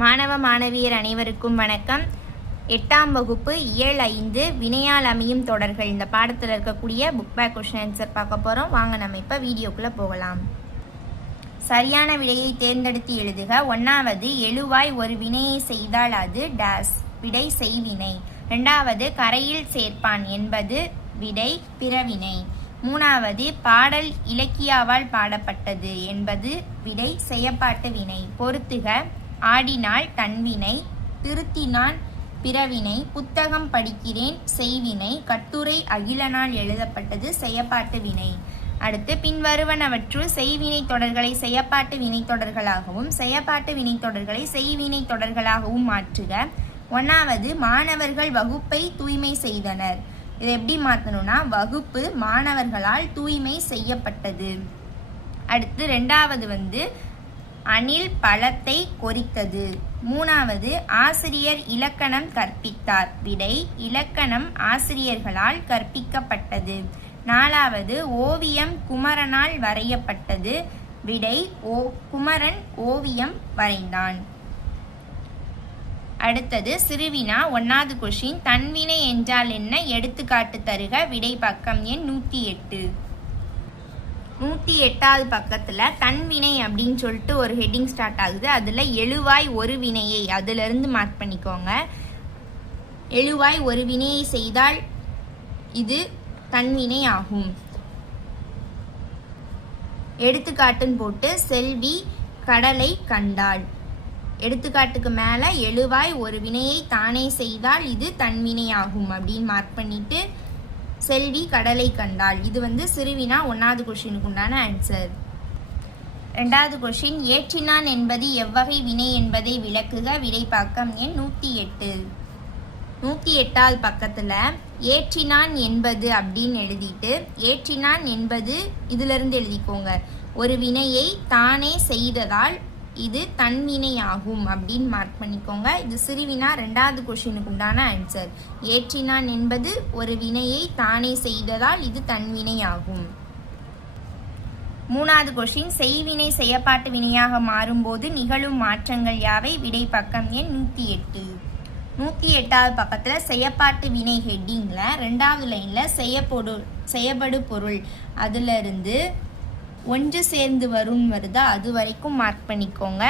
மாணவ மாணவியர் அனைவருக்கும் வணக்கம். 8ஆம் வகுப்பு இயல் 5 வினையால் அமையும் தொடர்கள் இந்த பாடத்தில் இருக்கக்கூடிய புக் பேக் கொஸ்டின் ஆன்சர் பார்க்க போகிறோம். வாங்க நம்ம இப்போ வீடியோக்குள்ளே போகலாம். சரியான விடையை தேர்ந்தெடுத்து எழுதுக. 1வது எழுவாய் ஒரு வினையை செய்தால் அது டேஸ், விடை செய்வினை. 2வது கரையில் சேர்ப்பான் என்பது விடை பிறவினை. 3வது பாடல் இலக்கியாவால் பாடப்பட்டது என்பது விடை செயப்பாட்டு வினை. பொறுத்துக. ஆடினால் தன்வினை, திருத்தினான் பிறவினை, புத்தகம் படிக்கிறேன் செய்வினை, கட்டுரை அகிலனால் எழுதப்பட்டது செயப்பாட்டு வினை. அடுத்து பின்வருவனவற்றுள் செய்வினை தொடர்களை செயப்பாட்டு வினை தொடர்களாகவும் செயப்பாட்டு வினை தொடர்களை செய்வினை தொடர்களாகவும் மாற்றுக. 1வது மாணவர்கள் வகுப்பை தூய்மை செய்தனர். இதை எப்படி மாற்றணும்னா வகுப்பு மாணவர்களால் தூய்மை செய்யப்பட்டது. அடுத்து 2வது அணில் பழத்தை கொறித்தது. 3வது ஆசிரியர் இலக்கணம் கற்பித்தார். விடை இலக்கணம் ஆசிரியர்களால் கற்பிக்கப்பட்டது. 4வது ஓவியம் குமரனால் வரையப்பட்டது. விடை குமரன் ஓவியம் வரைந்தான். அடுத்தது சிறுவினா 1வது கொஸ்டின். தன்வினை என்றால் என்ன, எடுத்துக்காட்டு தருக. விடை பக்கம் எண் 108. 108வது பக்கத்தில் தன்வினை அப்படின்னு சொல்லிட்டு ஒரு ஹெட்டிங் ஸ்டார்ட் ஆகுது. அதில் எழுவாய் ஒரு வினையை அதிலிருந்து மார்க் பண்ணிக்கோங்க. எழுவாய் ஒரு வினையை செய்தால் இது தன்வினை ஆகும். எடுத்துக்காட்டுன்னு போட்டு செல்வி கடலை கண்டாள். எடுத்துக்காட்டுக்கு மேலே எழுவாய் ஒரு வினையை தானே செய்தால் இது தன்வினை ஆகும் அப்படின்னு மார்க் பண்ணிட்டு செல்வி கடலை கண்டாள். இது சிறுவினா 1வது கொஸ்டினுக்கு உண்டான ஆன்சர். 2வது கொஸ்டின். ஏற்றினான் என்பது எவ்வகை வினை என்பதை விளக்குக. விடை பக்கம் எண் 108. 108வது பக்கத்தில் ஏற்றினான் என்பது அப்படின்னு எழுதிட்டு ஏற்றினான் என்பது இதிலிருந்து எழுதிக்கோங்க. ஒரு வினையை தானே செய்ததால் இது தன்வினை ஆகும் அப்படின்னு மார்க் பண்ணிக்கோங்க. இது சிறுவினா 2வது கொஸ்டினுக்கு உண்டான ஆன்சர். ஏற்றினான் என்பது ஒரு வினையை தானே செய்ததால் இது தன்வினை ஆகும். 3வது கொஸ்டின். செய்வினை செயப்பாட்டு வினையாக மாறும்போது நிகழும் மாற்றங்கள் யாவை. விடை பக்கம் எண் 108. 108வது பக்கத்தில் செயப்பாட்டு வினை ஹெட்டிங்கில் 2வது லைனில் செய்யப்படு பொருள் அதிலிருந்து ஒன்று சேர்ந்து வரும் வருதா அது வரைக்கும் மார்க் பண்ணிக்கோங்க.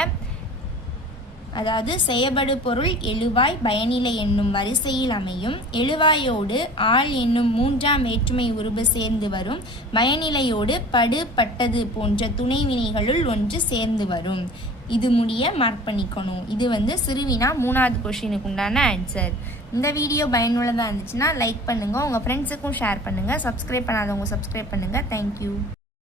அதாவது செயபடு பொருள் எழுவாய் பயனிலை என்னும் வரிசையில் அமையும். எழுவாயோடு ஆள் என்னும் 3ஆம் வேற்றுமை உருபு சேர்ந்து வரும். பயனிலையோடு படு பட்டது போன்ற துணை வினைகளுள் ஒன்று சேர்ந்து வரும். இது முடிய மார்க் பண்ணிக்கணும். இது சிறுவினா 3வது கொஸ்டினுக்கு உண்டான ஆன்சர். இந்த வீடியோ பயனுள்ளதாக இருந்துச்சுன்னா லைக் பண்ணுங்கள், உங்கள் ஃப்ரெண்ட்ஸுக்கும் ஷேர் பண்ணுங்கள், சப்ஸ்கிரைப் பண்ணாதவங்க சப்ஸ்கிரைப் பண்ணுங்கள். தேங்க்யூ.